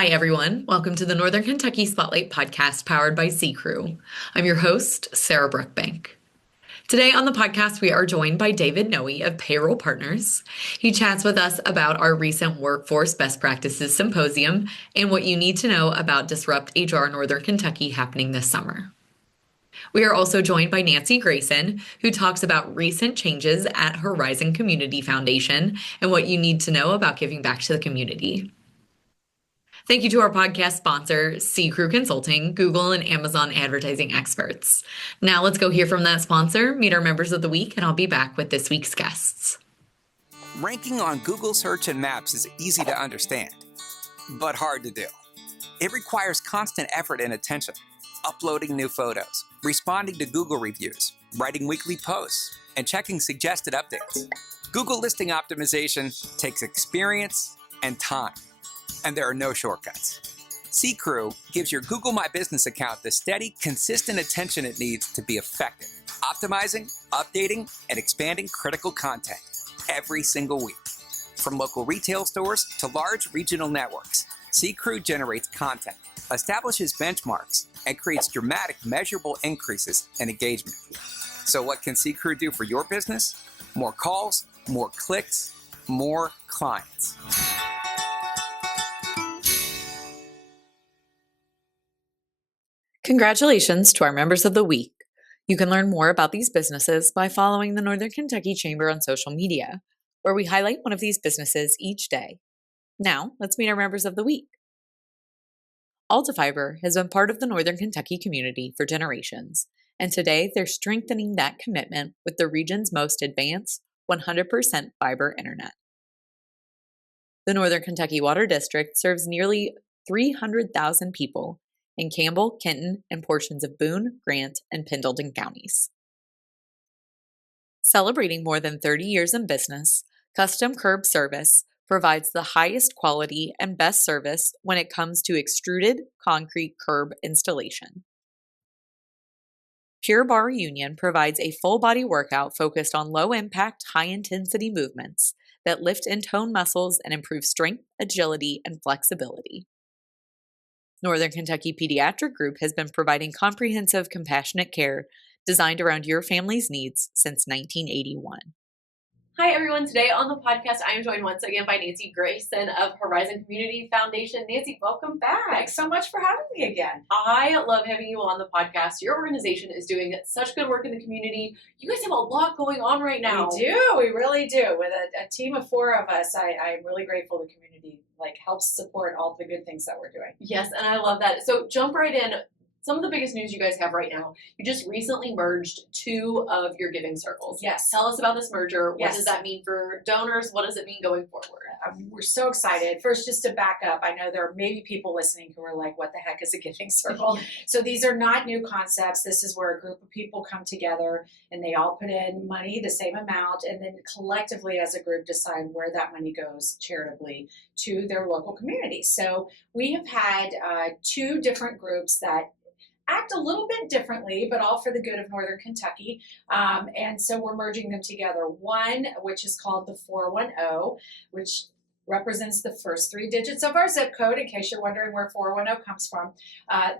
Hi, everyone. Welcome to the Northern Kentucky Spotlight Podcast powered by CKREU. I'm your host, Sarah Brookbank. Today on the podcast, we are joined by David Noe of Payroll Partners. He chats with us about our recent Workforce Best Practices Symposium and what you need to know about Disrupt HR Northern Kentucky happening this summer. We are also joined by Nancy Grayson, who talks about recent changes at Horizon Community Foundation and what you need to know about giving back to the community. Thank you to our podcast sponsor, CKREU Consulting, Google and Amazon advertising experts. Now let's go hear from that sponsor, meet our members of the week, and I'll be back with this week's guests. Ranking on Google Search and Maps is easy to understand, but hard to do. It requires constant effort and attention, uploading new photos, responding to Google reviews, writing weekly posts, and checking suggested updates. Google listing optimization takes experience and time. And there are no shortcuts. CKREU gives your Google My Business account the steady, consistent attention it needs to be effective, optimizing, updating, and expanding critical content every single week. From local retail stores to large regional networks, CKREU generates content, establishes benchmarks, and creates dramatic, measurable increases in engagement. So what can CKREU do for your business? More calls, more clicks, more clients. Congratulations to our members of the week. You can learn more about these businesses by following the Northern Kentucky Chamber on social media, where we highlight one of these businesses each day. Now, let's meet our members of the week. Altafiber has been part of the Northern Kentucky community for generations, and today they're strengthening that commitment with the region's most advanced 100% fiber internet. The Northern Kentucky Water District serves nearly 300,000 people in Campbell, Kenton, and portions of Boone, Grant, and Pendleton counties. Celebrating more than 30 years in business, Custom Curb Service provides the highest quality and best service when it comes to extruded concrete curb installation. Pure Bar Union provides a full-body workout focused on low-impact, high-intensity movements that lift and tone muscles and improve strength, agility, and flexibility. Northern Kentucky Pediatric Group has been providing comprehensive, compassionate care designed around your family's needs since 1981. Hi, everyone. Today on the podcast, I am joined once again by Nancy Grayson of Horizon Community Foundation. Nancy, welcome back. Thanks so much for having me again. I love having you on the podcast. Your organization is doing such good work in the community. You guys have a lot going on right now. We really do. With a team of 4 of us, I'm really grateful the community helps support all the good things that we're doing. Yes, and I love that. So jump right in. Some of the biggest news you guys have right now, you just recently merged 2 of your giving circles. Yes. Tell us about this merger. What Yes. does that mean for donors? What does it mean going forward? We're so excited. First, just to back up, I know there are maybe people listening who are like, what the heck is a giving circle? So these are not new concepts. This is where a group of people come together and they all put in money, the same amount, and then collectively as a group decide where that money goes charitably to their local community. So we have had 2 different groups that act a little bit differently, but all for the good of Northern Kentucky. And so we're merging them together. One, which is called the 410, which represents the first 3 digits of our zip code, in case you're wondering where 410 comes from.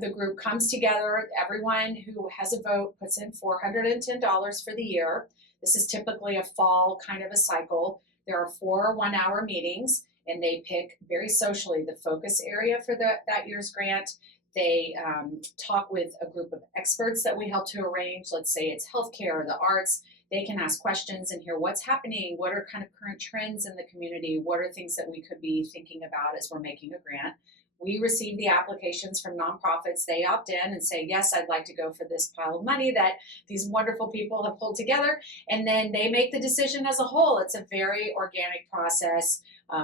The group comes together. Everyone who has a vote puts in $410 for the year. This is typically a fall kind of a cycle. There are 4 one-hour meetings, and they pick very socially the focus area for that year's grant. They talk with a group of experts that we help to arrange. Let's say it's healthcare or the arts. They can ask questions and hear what's happening. What are kind of current trends in the community? What are things that we could be thinking about as we're making a grant? We receive the applications from nonprofits. They opt in and say, yes, I'd like to go for this pile of money that these wonderful people have pulled together. And then they make the decision as a whole. It's a very organic process.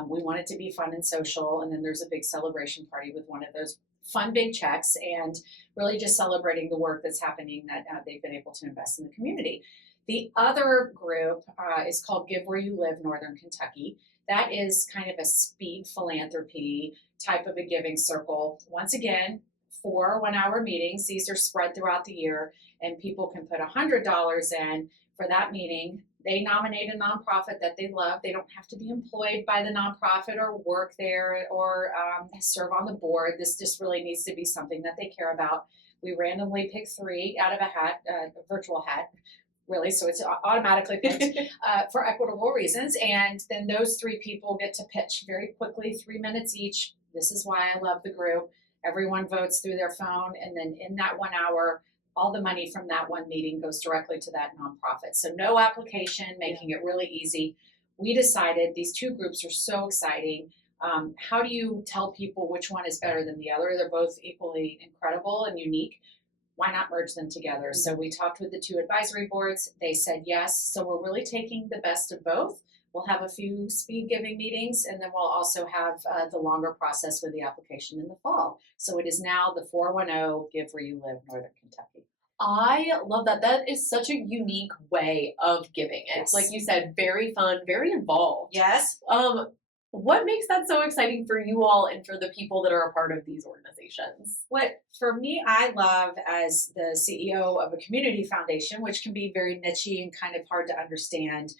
We want it to be fun and social. And then there's a big celebration party with one of those fun big checks and really just celebrating the work that's happening that they've been able to invest in the community. The other group is called Give Where You Live Northern Kentucky. That is kind of a speed philanthropy type of a giving circle. Once again, 4 one-hour meetings. These are spread throughout the year, and people can put $100 in for that meeting. They nominate a nonprofit that they love. They don't have to be employed by the nonprofit or work there or serve on the board. This just really needs to be something that they care about. We randomly pick 3 out of a hat, a virtual hat, really, so it's automatically picked for equitable reasons. And then those 3 people get to pitch very quickly, 3 minutes each. This is why I love the group. Everyone votes through their phone, and then in that 1 hour, all the money from that one meeting goes directly to that nonprofit. So no application, making it really easy. We decided these 2 groups are so exciting. How do you tell people which one is better than the other? They're both equally incredible and unique. Why not merge them together? So we talked with the 2 advisory boards. They said yes. So we're really taking the best of both. We'll have a few speed giving meetings, and then we'll also have the longer process with the application in the fall. So it is now the 410 Give Where You Live, Northern Kentucky. I love that. That is such a unique way of giving. It's like you said, very fun, very involved. Yes. What makes that so exciting for you all and for the people that are a part of these organizations? What, for me, I love as the CEO of a community foundation, which can be very niche-y and kind of hard to understand.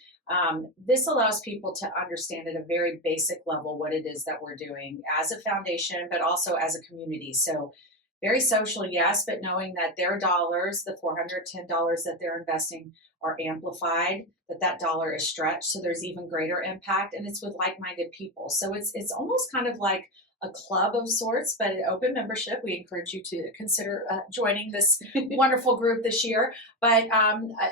This allows people to understand at a very basic level what it is that we're doing as a foundation, but also as a community. So very social, yes, but knowing that their dollars, the $410 that they're investing, are amplified, that dollar is stretched, so there's even greater impact, and it's with like-minded people. So it's almost kind of like a club of sorts, but an open membership. We encourage you to consider joining this wonderful group this year, but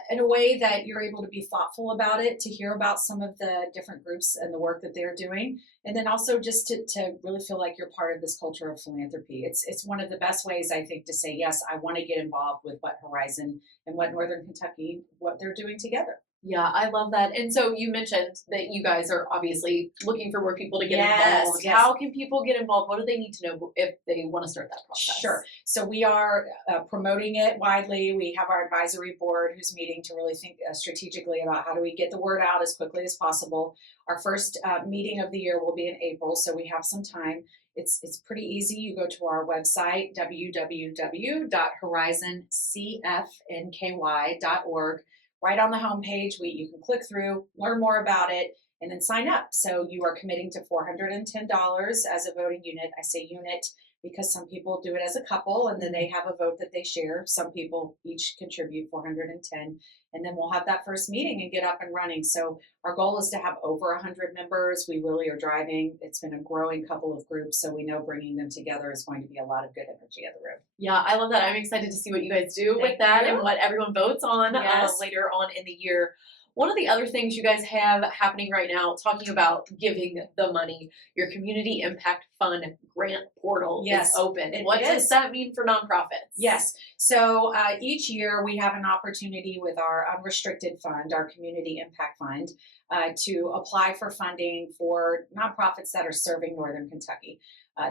in a way that you're able to be thoughtful about it, to hear about some of the different groups and the work that they're doing, and then also just to really feel like you're part of this culture of philanthropy. It's one of the best ways, I think, to say, yes, I want to get involved with what Horizon and what Northern Kentucky, what they're doing together. Yeah, I love that. And so you mentioned that you guys are obviously looking for more people to get involved. Yes. How can people get involved? What do they need to know if they want to start that process? Sure. So we are promoting it widely. We have our advisory board who's meeting to really think strategically about how do we get the word out as quickly as possible. Our first meeting of the year will be in April, so we have some time. It's pretty easy. You go to our website, www.horizoncfnky.org. Right on the homepage, you can click through, learn more about it, and then sign up. So you are committing to $410 as a voting unit. I say unit because some people do it as a couple, and then they have a vote that they share. Some people each contribute $410, and then we'll have that first meeting and get up and running. So our goal is to have over 100 members. We really are driving. It's been a growing couple of groups, so we know bringing them together is going to be a lot of good energy in the room. Yeah, I love that. I'm excited to see what you guys do with that and what everyone votes on later on in the year. One of the other things you guys have happening right now, talking about giving the money, your Community Impact Fund grant portal is open. What does that mean for nonprofits? Yes. So each year we have an opportunity with our unrestricted fund, our Community Impact Fund, to apply for funding for nonprofits that are serving Northern Kentucky.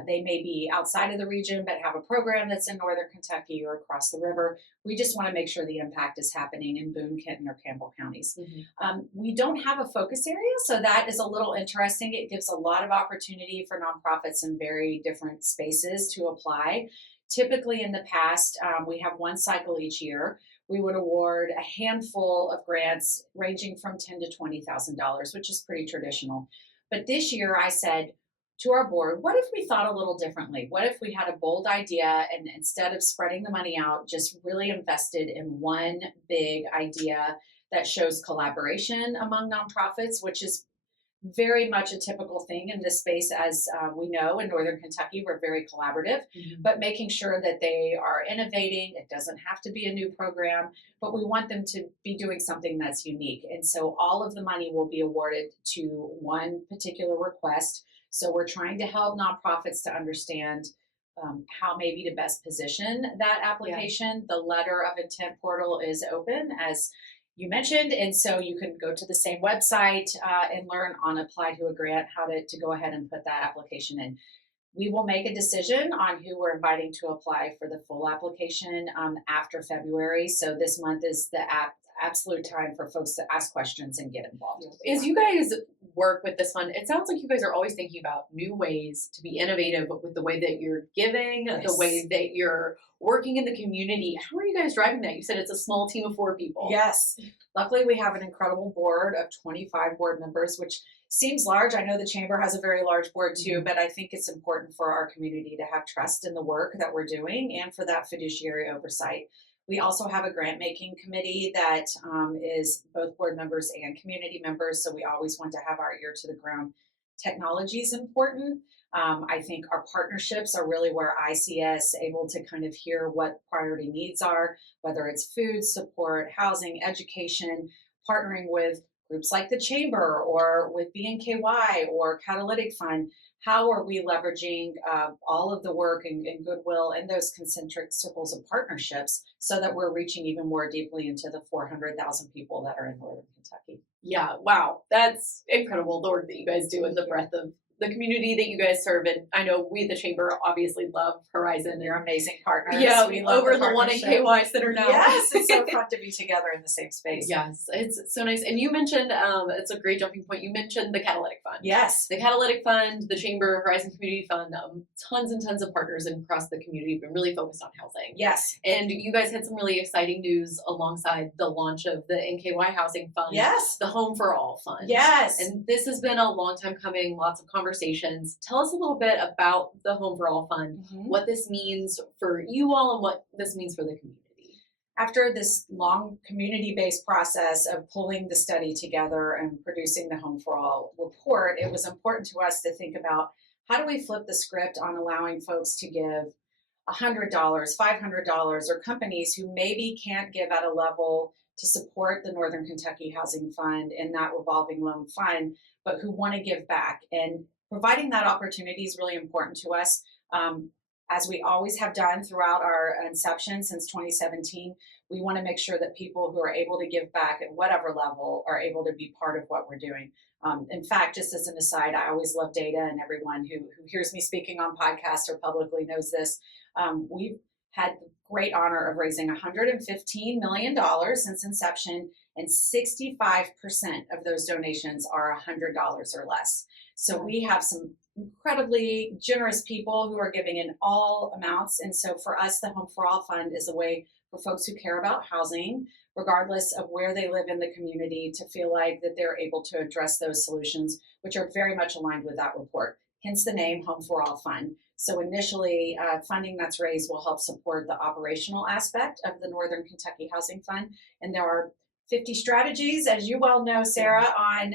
They may be outside of the region, but have a program that's in Northern Kentucky or across the river. We just want to make sure the impact is happening in Boone, Kenton, or Campbell counties. Mm-hmm. We don't have a focus area, so that is a little interesting. It gives a lot of opportunity for nonprofits in very different spaces to apply. Typically in the past, we have one cycle each year. We would award a handful of grants ranging from $10,000 to $20,000, which is pretty traditional. But this year I said to our board, what if we thought a little differently? What if we had a bold idea and instead of spreading the money out, just really invested in one big idea that shows collaboration among nonprofits, which is very much a typical thing in this space. As we know, in Northern Kentucky, we're very collaborative, but making sure that they are innovating. It doesn't have to be a new program, but we want them to be doing something that's unique. And so all of the money will be awarded to one particular request. So we're trying to help nonprofits to understand how maybe to best position that application. The letter of intent portal is open, as you mentioned, and so you can go to the same website and learn on apply to a grant how to go ahead and put that application in. We will make a decision on who we're inviting to apply for the full application after February. So this month is the absolute time for folks to ask questions and get involved. As you guys work with this fund, it sounds like you guys are always thinking about new ways to be innovative with the way that you're giving, the way that you're working in the community. How are you guys driving that? You said it's a small team of 4 people. Yes. Luckily, we have an incredible board of 25 board members, which seems large. I know the chamber has a very large board too, but I think it's important for our community to have trust in the work that we're doing and for that fiduciary oversight. We also have a grant making committee that is both board members and community members. So we always want to have our ear to the ground. Technology is important. I think our partnerships are really where I see us able to kind of hear what priority needs are, whether it's food support, housing, education, partnering with groups like the Chamber or with NKY or Catalytic Fund. How are we leveraging all of the work and goodwill and those concentric circles of partnerships so that we're reaching even more deeply into the 400,000 people that are in Northern Kentucky? Yeah, wow. That's incredible, the work that you guys do and the breadth of the community that you guys serve. And I know we, the Chamber, obviously love Horizon. They're amazing partners. Yeah, we love over the one NKY Center now. Yes, it's so fun to be together in the same space. Yes, it's so nice. And you mentioned, it's a great jumping point, you mentioned the Catalytic Fund. Yes. The Catalytic Fund, the Chamber, Horizon Community Fund, tons and tons of partners across the community have been really focused on housing. Yes. And you guys had some really exciting news alongside the launch of the NKY Housing Fund. Yes. The Home for All Fund. Yes. And this has been a long time coming, lots of conversations. Tell us a little bit about the Home for All Fund, what this means for you all and what this means for the community. After this long community-based process of pulling the study together and producing the Home for All report, it was important to us to think about how do we flip the script on allowing folks to give $100, $500, or companies who maybe can't give at a level to support the Northern Kentucky Housing Fund and that revolving loan fund, but who want to give back. And providing that opportunity is really important to us. As we always have done throughout our inception since 2017, we want to make sure that people who are able to give back at whatever level are able to be part of what we're doing. In fact, just as an aside, I always love data, and everyone who hears me speaking on podcasts or publicly knows this. We've had the great honor of raising $115 million since inception, and 65% of those donations are $100 or less. So we have some incredibly generous people who are giving in all amounts. And so for us, the Home for All Fund is a way for folks who care about housing, regardless of where they live in the community, to feel like that they're able to address those solutions, which are very much aligned with that report. Hence the name Home for All Fund. So initially, funding that's raised will help support the operational aspect of the Northern Kentucky Housing Fund. And there are 50 strategies, as you well know, Sarah, on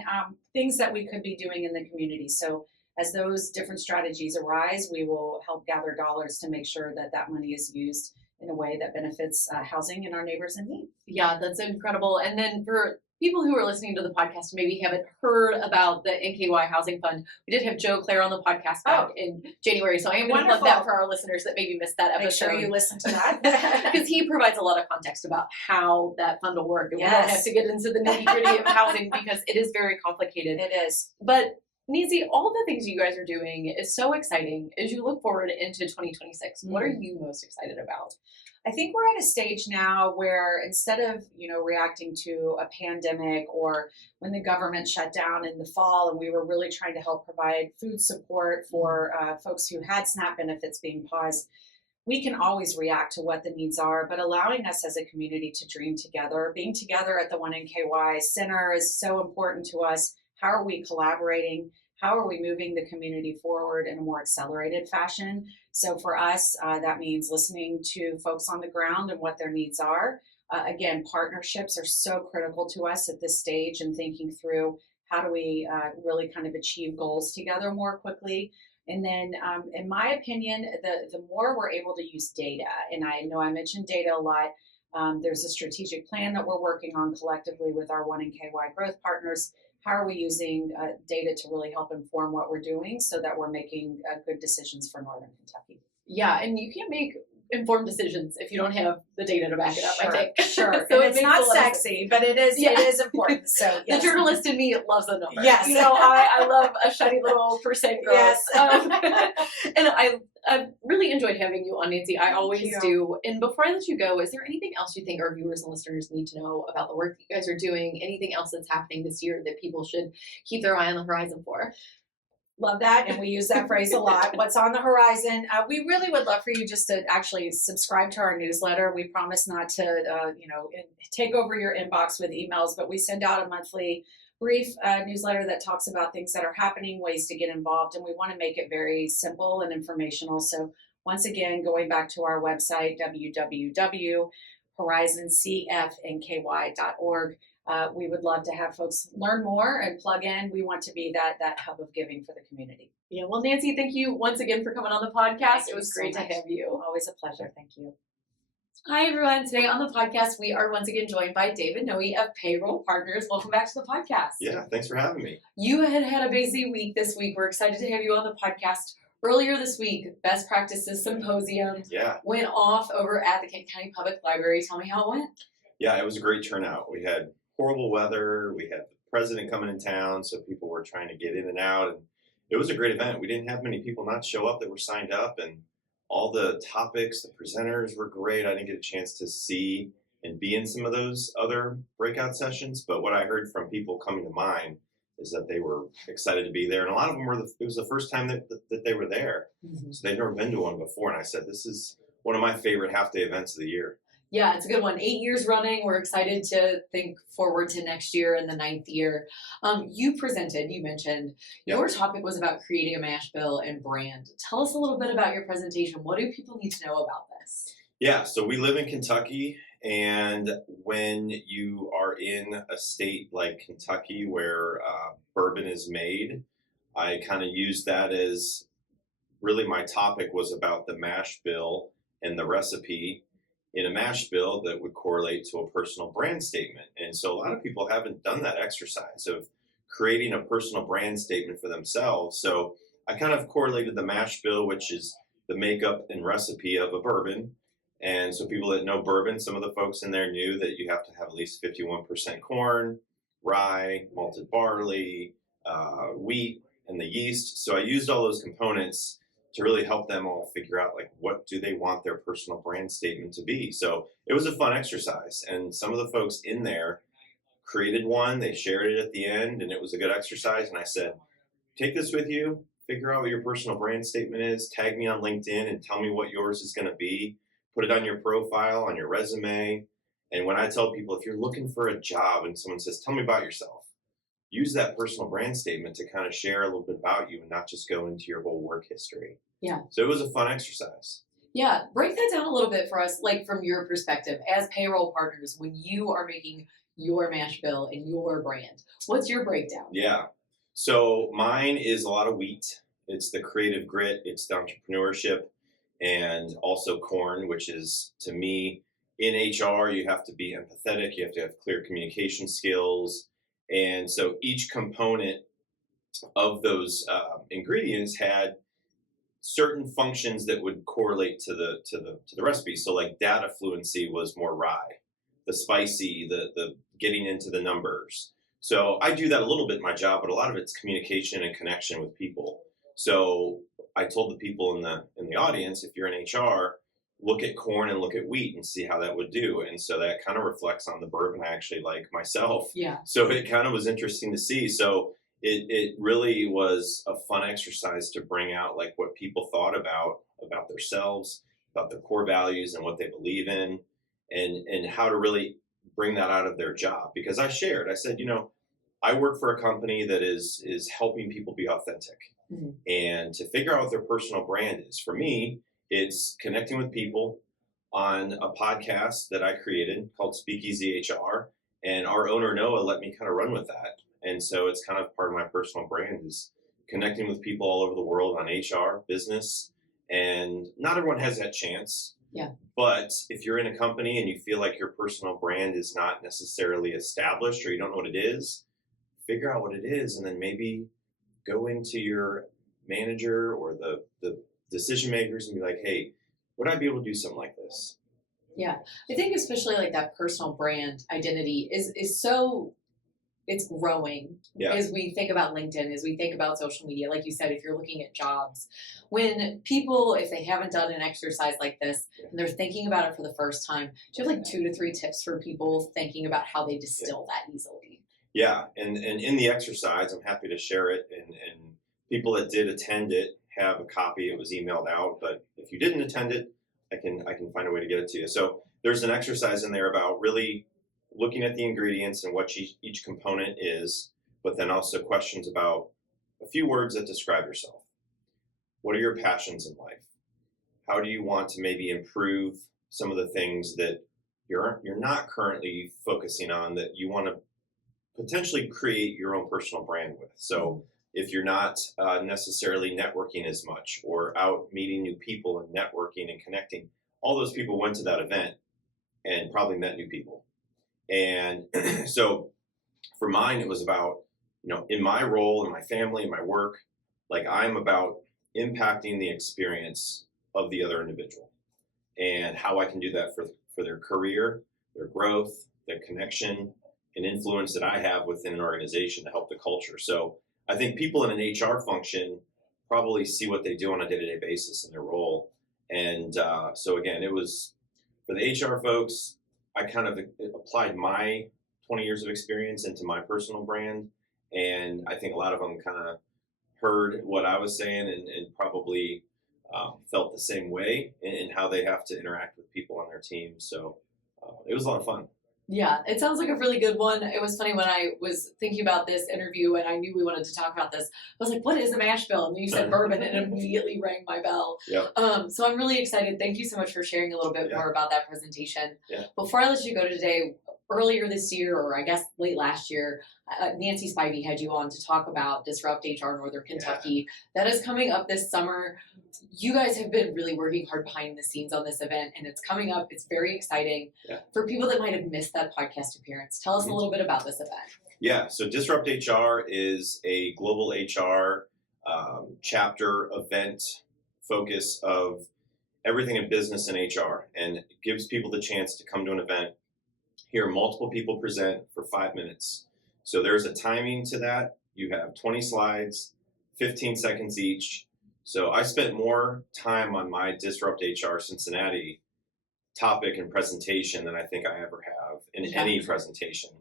things that we could be doing in the community. So as those different strategies arise, we will help gather dollars to make sure that that money is used in a way that benefits housing and our neighbors in need. Yeah, that's incredible. And then for people who are listening to the podcast maybe haven't heard about the NKY Housing Fund, we did have Joe Claire on the podcast back in January. So I am going to plug that for our listeners that maybe missed that episode. Make sure you listen to that. Because he provides a lot of context about how that fund will work. And yes. We don't have to get into the nitty-gritty of housing because it is very complicated. It is. But Nizi, all the things you guys are doing is so exciting. As you look forward into 2026, what are you most excited about? I think we're at a stage now where instead of, reacting to a pandemic or when the government shut down in the fall and we were really trying to help provide food support for folks who had SNAP benefits being paused, we can always react to what the needs are, but allowing us as a community to dream together, being together at the One NKY Center is so important to us. How are we collaborating? How are we moving the community forward in a more accelerated fashion? So for us, that means listening to folks on the ground and what their needs are. Again, partnerships are so critical to us at this stage and thinking through how do we really kind of achieve goals together more quickly. And then in my opinion, the more we're able to use data, and I know I mentioned data a lot, there's a strategic plan that we're working on collectively with our One NKY growth partners. How are we using data to really help inform what we're doing so that we're making good decisions for Northern Kentucky? Yeah, and you can't make informed decisions if you don't have the data to back it up, I think. Sure. So and it's not sexy, but it is important. So yes. The journalist in me loves the numbers. Yes. You know, I love a shiny little percent growth. Yes. And I've really enjoyed having you on, Nancy. I always do. And before I let you go, is there anything else you think our viewers and listeners need to know about the work that you guys are doing? Anything else that's happening this year that people should keep their eye on the horizon for? Love that, and we use that phrase a lot. What's on the horizon? We really would love for you just to actually subscribe to our newsletter. We promise not to, take over your inbox with emails, but we send out a monthly brief newsletter that talks about things that are happening, ways to get involved, and we want to make it very simple and informational. So once again, going back to our website, www.horizonCFNKY.org. We would love to have folks learn more and plug in. We want to be that hub of giving for the community. Yeah, well, Nancy, thank you once again for coming on the podcast. It was great to have you. Always a pleasure. Thank you. Hi, everyone. Today on the podcast, we are once again joined by David Noe of Payroll Partners. Welcome back to the podcast. Yeah, thanks for having me. You had a busy week this week. We're excited to have you on the podcast. Earlier this week, Best Practices Symposium went off over at the Kent County Public Library. Tell me how it went. Yeah, it was a great turnout. We had horrible weather. We had the president coming in town, so people were trying to get in and out. And it was a great event. We didn't have many people not show up that were signed up, and all the topics, the presenters were great. I didn't get a chance to see and be in some of those other breakout sessions, but what I heard from people coming to mine is that they were excited to be there. And a lot of them it was the first time that they were there. Mm-hmm. So they'd never been to one before. And I said, this is one of my favorite half-day events of the year. Yeah, it's a good one. 8 years running. We're excited to think forward to next year and the 9th year. You mentioned, your topic was about creating a mash bill and brand. Tell us a little bit about your presentation. What do people need to know about this? Yeah, so we live in Kentucky, and when you are in a state like Kentucky where bourbon is made, I kind of used that as really my topic was about the mash bill and the recipe in a mash bill that would correlate to a personal brand statement. And so a lot of people haven't done that exercise of creating a personal brand statement for themselves. So I kind of correlated the mash bill, which is the makeup and recipe of a bourbon. And so people that know bourbon, some of the folks in there knew that you have to have at least 51% corn, rye, malted barley, wheat, and the yeast. So I used all those components to really help them all figure out, like, what do they want their personal brand statement to be? So it was a fun exercise. And some of the folks in there created one. They shared it at the end, and it was a good exercise. And I said, take this with you, figure out what your personal brand statement is, tag me on LinkedIn and tell me what yours is going to be. Put it on your profile, on your resume. And when I tell people, if you're looking for a job and someone says, tell me about yourself, use that personal brand statement to kind of share a little bit about you and not just go into your whole work history. Yeah. So it was a fun exercise. Yeah. Break that down a little bit for us, like from your perspective as payroll partners, when you are making your mash bill and your brand, what's your breakdown? Yeah. So mine is a lot of wheat. It's the creative grit. It's the entrepreneurship, and also corn, which is, to me, in HR, you have to be empathetic. You have to have clear communication skills. And so each component of those ingredients had certain functions that would correlate to the recipe. So like data fluency was more rye, the spicy, the getting into the numbers. So I do that a little bit in my job, but a lot of it's communication and connection with people. So I told the people in the audience, if you're in HR, look at corn and look at wheat and see how that would do. And so that kind of reflects on the bourbon I actually like myself. Yeah. So it kind of was interesting to see. So it really was a fun exercise to bring out like what people thought about themselves, about their core values and what they believe in, and how to really bring that out of their job. Because I said, I work for a company that is helping people be authentic. Mm-hmm. And to figure out what their personal brand is. For me, it's connecting with people on a podcast that I created called Speakeasy HR. And our owner, Noah, let me kind of run with that. And so it's kind of part of my personal brand is connecting with people all over the world on HR, business. And not everyone has that chance. Yeah. But if you're in a company and you feel like your personal brand is not necessarily established or you don't know what it is, figure out what it is and then maybe go into your manager or the decision makers and be like, hey, would I be able to do something like this? Yeah, I think especially like that personal brand identity is so, it's growing as we think about LinkedIn, as we think about social media. Like you said, if you're looking at jobs, when people, if they haven't done an exercise like this and they're thinking about it for the first time, do you have like 2 to 3 tips for people thinking about how they distill that easily? Yeah, and in the exercise, I'm happy to share it, and people that did attend it have a copy. It was emailed out, but if you didn't attend it, I can find a way to get it to you. So there's an exercise in there about really looking at the ingredients and what each component is, but then also questions about a few words that describe yourself. What are your passions in life? How do you want to maybe improve some of the things that you're not currently focusing on that you want to potentially create your own personal brand with? So if you're not necessarily networking as much or out meeting new people and networking and connecting, all those people went to that event and probably met new people. And so for mine, it was about, in my role, in my family, in my work, like I'm about impacting the experience of the other individual and how I can do that for their career, their growth, their connection, and influence that I have within an organization to help the culture. So I think people in an HR function probably see what they do on a day-to-day basis in their role. And so again, it was for the HR folks, I kind of applied my 20 years of experience into my personal brand. And I think a lot of them kind of heard what I was saying and probably felt the same way in how they have to interact with people on their team. So it was a lot of fun. Yeah, it sounds like a really good one. It was funny when I was thinking about this interview and I knew we wanted to talk about this. I was like, what is a mash bill? And then you said bourbon and it immediately rang my bell. Yep. So I'm really excited. Thank you so much for sharing a little bit more about that presentation. Yeah. Before I let you go today, earlier this year, or I guess late last year, Nancy Spivey had you on to talk about Disrupt HR Northern Kentucky. That is coming up this summer. You guys have been really working hard behind the scenes on this event, and it's coming up. It's very exciting. Yeah. For people that might have missed that podcast appearance, tell us a little bit about this event. Yeah, so Disrupt HR is a global HR chapter event focus of everything in business and HR, and it gives people the chance to come to an event, hear multiple people present for 5 minutes. So there's a timing to that. You have 20 slides, 15 seconds each. So I spent more time on my Disrupt HR Cincinnati topic and presentation than I think I ever have in any presentation.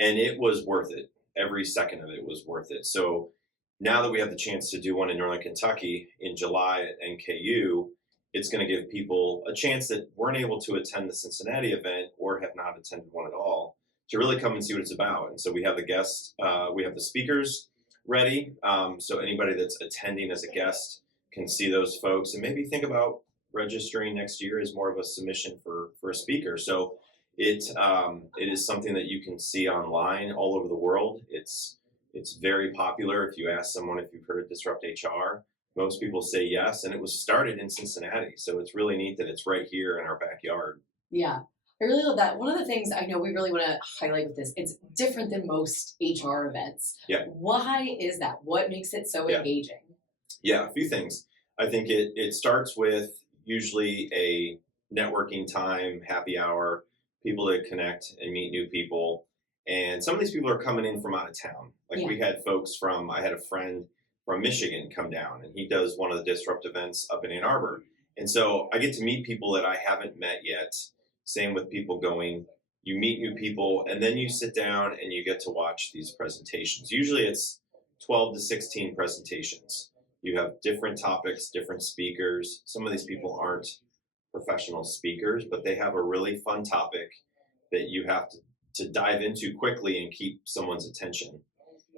And it was worth it. Every second of it was worth it. So now that we have the chance to do one in Northern Kentucky in July at NKU, it's going to give people a chance that weren't able to attend the Cincinnati event or have not attended one at all to really come and see what it's about. And so we have the guests, we have the speakers ready. So anybody that's attending as a guest can see those folks and maybe think about registering next year as more of a submission for a speaker. So it is something that you can see online all over the world. It's very popular. If you ask someone if you've heard of Disrupt HR, most people say yes, and it was started in Cincinnati. So it's really neat that it's right here in our backyard. Yeah, I really love that. One of the things I know we really want to highlight with this, it's different than most HR events. Yeah. Why is that? What makes it so engaging? Yeah, a few things. I think it starts with usually a networking time, happy hour, people to connect and meet new people. And some of these people are coming in from out of town. Like we had folks I had a friend from Michigan come down, and he does one of the Disrupt events up in Ann Arbor. And so I get to meet people that I haven't met yet. Same with people going, you meet new people, and then you sit down and you get to watch these presentations. Usually it's 12 to 16 presentations. You have different topics, different speakers. Some of these people aren't professional speakers, but they have a really fun topic that you have to dive into quickly and keep someone's attention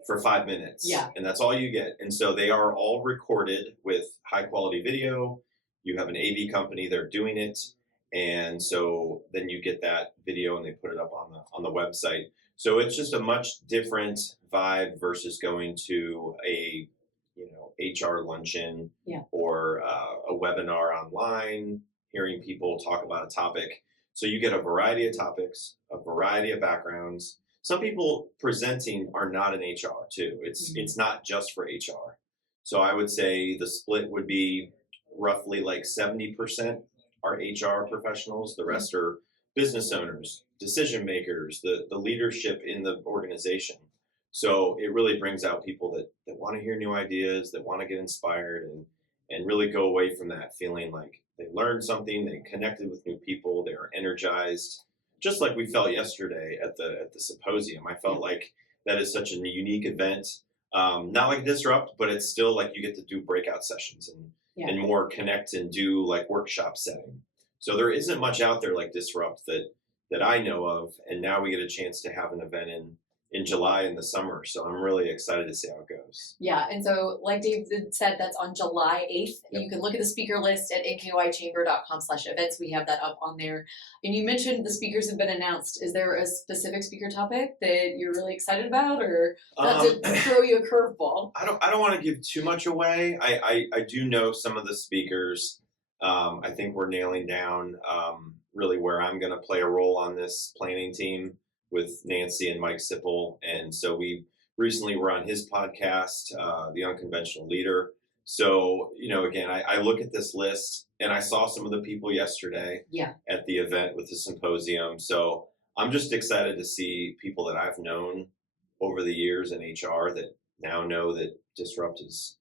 for 5 minutes. Yeah. And that's all you get. And so they are all recorded with high quality video. You have an AV company, they're doing it. And so then you get that video and they put it up on the website. So it's just a much different vibe versus going to a HR luncheon or a webinar online, hearing people talk about a topic. So you get a variety of topics, a variety of backgrounds. Some people presenting are not in HR too. It's not just for HR. So I would say the split would be roughly like 70% are HR professionals. The rest are business owners, decision makers, the leadership in the organization. So it really brings out people that want to hear new ideas, that want to get inspired, and really go away from that feeling like they learned something, they connected with new people, they are energized, just like we felt yesterday at the symposium. I felt like that is such a unique event. Not like Disrupt, but it's still like you get to do breakout sessions and more connect and do like workshop setting. So there isn't much out there like Disrupt that I know of, and now we get a chance to have an event in July in the summer. So I'm really excited to see how it goes. Yeah, and so like David said, that's on July 8th. Yep. You can look at the speaker list at nkychamber.com/events. We have that up on there. And you mentioned the speakers have been announced. Is there a specific speaker topic that you're really excited about, or not to throw you a curveball? I don't want to give too much away. I do know some of the speakers. I think we're nailing down really where I'm going to play a role on this planning team with Nancy and Mike Sipple. And so we recently were on his podcast, The Unconventional Leader. So, again, I look at this list and I saw some of the people yesterday at the event with the symposium. So I'm just excited to see people that I've known over the years in HR that now know that Disrupt is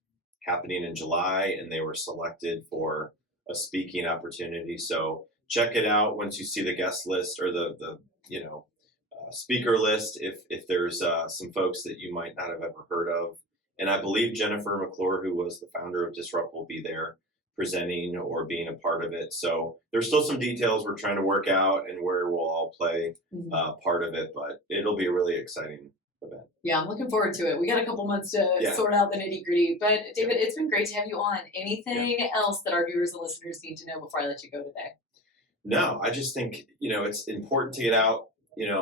happening in July, and they were selected for a speaking opportunity. So check it out once you see the guest list or the speaker list, if there's some folks that you might not have ever heard of. And I believe Jennifer McClure, who was the founder of Disrupt, will be there presenting or being a part of it. So there's still some details we're trying to work out and where we'll all play part of it, but it'll be a really exciting event. Yeah, I'm looking forward to it. We got a couple months to sort out the nitty-gritty. But David, it's been great to have you on. Anything else that our viewers and listeners need to know before I let you go today? No, I just think, it's important to get out,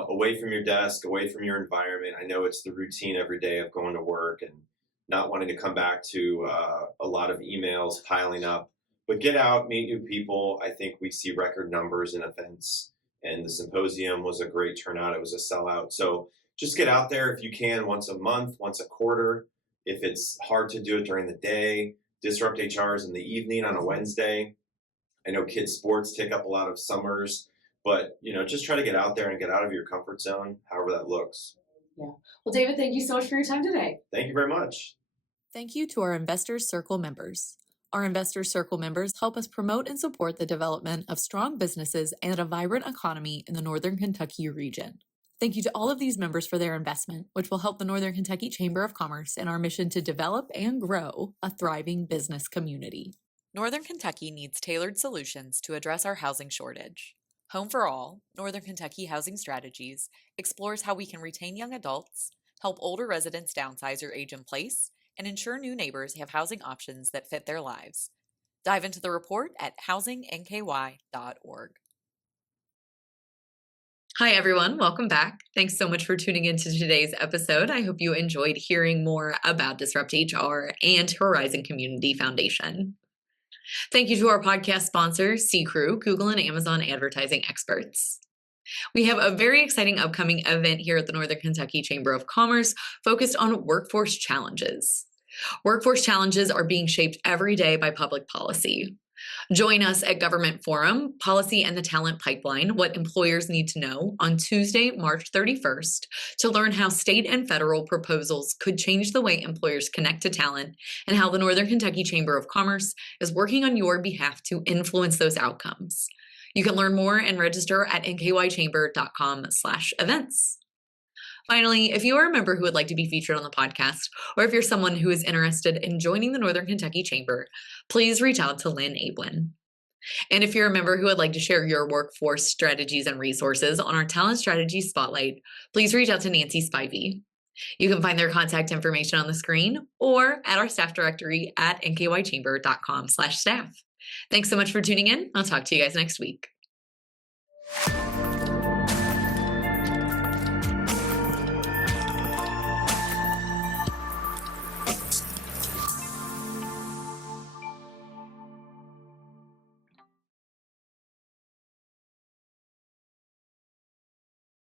away from your desk, away from your environment. I know it's the routine every day of going to work and not wanting to come back to a lot of emails piling up, but get out, meet new people. I think we see record numbers in events, and the symposium was a great turnout. It was a sellout. So just get out there if you can, once a month, once a quarter. If it's hard to do it during the day, Disrupt HR is in the evening on a Wednesday. I know kids' sports take up a lot of summers, but just try to get out there and get out of your comfort zone, however that looks. Yeah. Well, David, thank you so much for your time today. Thank you very much. Thank you to our Investors Circle members. Our Investors Circle members help us promote and support the development of strong businesses and a vibrant economy in the Northern Kentucky region. Thank you to all of these members for their investment, which will help the Northern Kentucky Chamber of Commerce in our mission to develop and grow a thriving business community. Northern Kentucky needs tailored solutions to address our housing shortage. Home for All, Northern Kentucky Housing Strategies, explores how we can retain young adults, help older residents downsize or age in place, and ensure new neighbors have housing options that fit their lives. Dive into the report at housingNKY.org. Hi, everyone. Welcome back. Thanks so much for tuning into today's episode. I hope you enjoyed hearing more about Disrupt HR and Horizon Community Foundation. Thank you to our podcast sponsors, CKREU, Google and Amazon advertising experts. We have a very exciting upcoming event here at the Northern Kentucky Chamber of Commerce focused on workforce challenges. Workforce challenges are being shaped every day by public policy. Join us at Government Forum, Policy and the Talent Pipeline, What Employers Need to Know, on Tuesday, March 31st, to learn how state and federal proposals could change the way employers connect to talent and how the Northern Kentucky Chamber of Commerce is working on your behalf to influence those outcomes. You can learn more and register at nkychamber.com/events. Finally, if you are a member who would like to be featured on the podcast, or if you're someone who is interested in joining the Northern Kentucky Chamber, please reach out to Lynn Ablin. And if you're a member who would like to share your workforce strategies and resources on our Talent Strategy Spotlight, please reach out to Nancy Spivey. You can find their contact information on the screen or at our staff directory at nkychamber.com/staff. Thanks so much for tuning in. I'll talk to you guys next week.